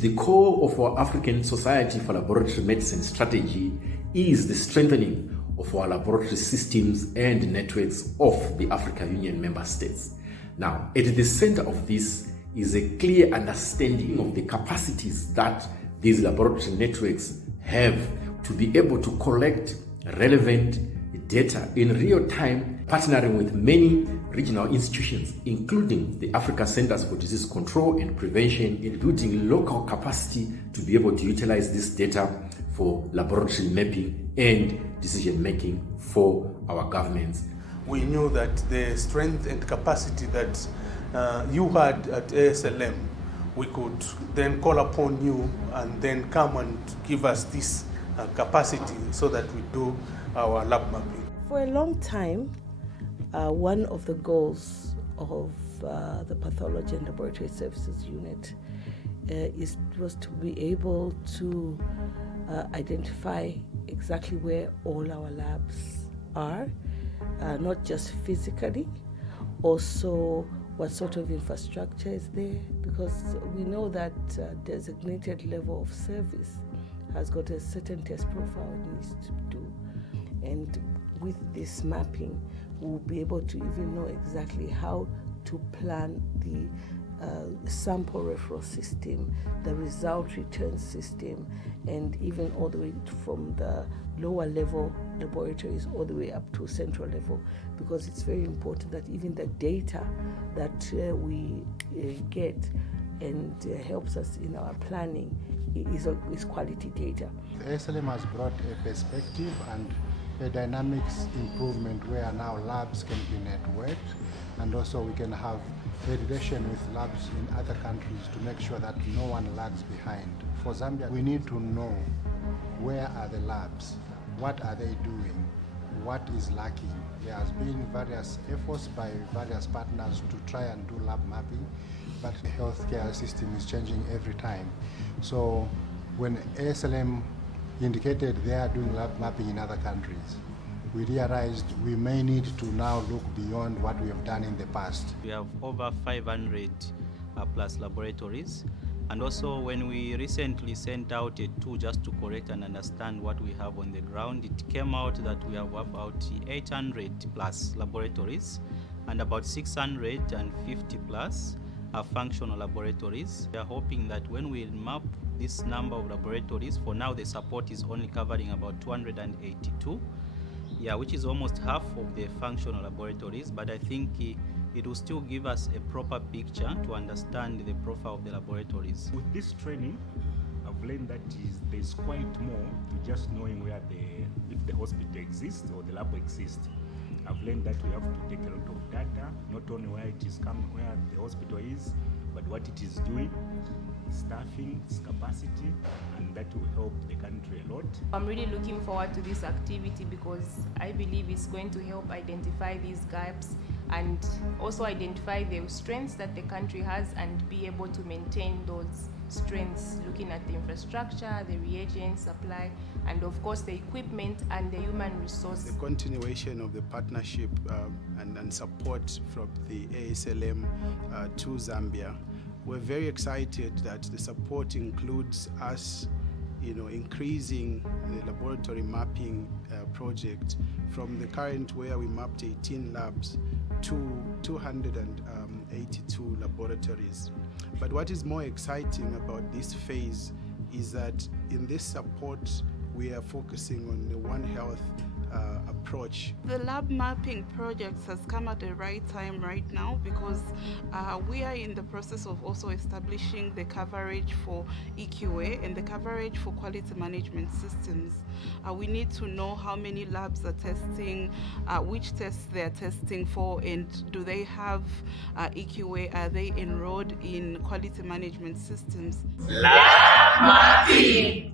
the core of our African Society for Laboratory Medicine strategy is the strengthening of our laboratory systems and networks of the African Union member states. Now, at the center of this is a clear understanding of the capacities that these laboratory networks have to be able to collect relevant data in real time, partnering with many regional institutions, including the Africa Centers for Disease Control and Prevention, in building local capacity to be able to utilize this data for laboratory mapping and decision making for our governments. We knew that the strength and capacity that you had at ASLM, we could then call upon you and then come and give us this capacity so that we do our lab mapping. For a long time, one of the goals of the Pathology and Laboratory Services Unit was to be able to identify exactly where all our labs are, not just physically, also what sort of infrastructure is there, because we know that designated level of service has got a certain test profile it needs to do. And with this mapping, we'll be able to even know exactly how to plan the sample referral system, the result return system, and even all the way from the lower level laboratories all the way up to central level, because it's very important that even the data that we get and helps us in our planning is quality data. ASLM has brought a perspective and a dynamics improvement where now labs can be networked, and also we can have a relation with labs in other countries to make sure that no one lags behind. For Zambia, we need to know where are the labs, what are they doing, what is lacking. There has been various efforts by various partners to try and do lab mapping, but the healthcare system is changing every time. So when ASLM indicated they are doing lab mapping in other countries, we realized we may need to now look beyond what we have done in the past. We have over 500 plus laboratories, and also when we recently sent out a tool just to correct and understand what we have on the ground, it came out that we have about 800 plus laboratories and about 650 plus functional laboratories. We are hoping that when we map this number of laboratories, for now the support is only covering about 282, which is almost half of the functional laboratories, but I think it will still give us a proper picture to understand the profile of the laboratories. With this training, I've learned that there's quite more to just knowing where if the hospital exists or the lab exists. I've learned that we have to take a lot of data, not only where it is coming, where the hospital is, but what it is doing, staffing, its capacity, and that will help the country a lot. I'm really looking forward to this activity because I believe it's going to help identify these gaps and also identify the strengths that the country has and be able to maintain those strengths, looking at the infrastructure, the reagents, supply, and of course the equipment and the human resource. The continuation of the partnership and support from the ASLM to Zambia. We're very excited that the support includes us increasing the laboratory mapping project from the current where we mapped 18 labs to 282 laboratories. But what is more exciting about this phase is that in this support we are focusing on the One Health approach. The lab mapping project has come at the right time right now because we are in the process of also establishing the coverage for EQA and the coverage for quality management systems. We need to know how many labs are testing, which tests they are testing for, and do they have EQA, are they enrolled in quality management systems? Lab mapping!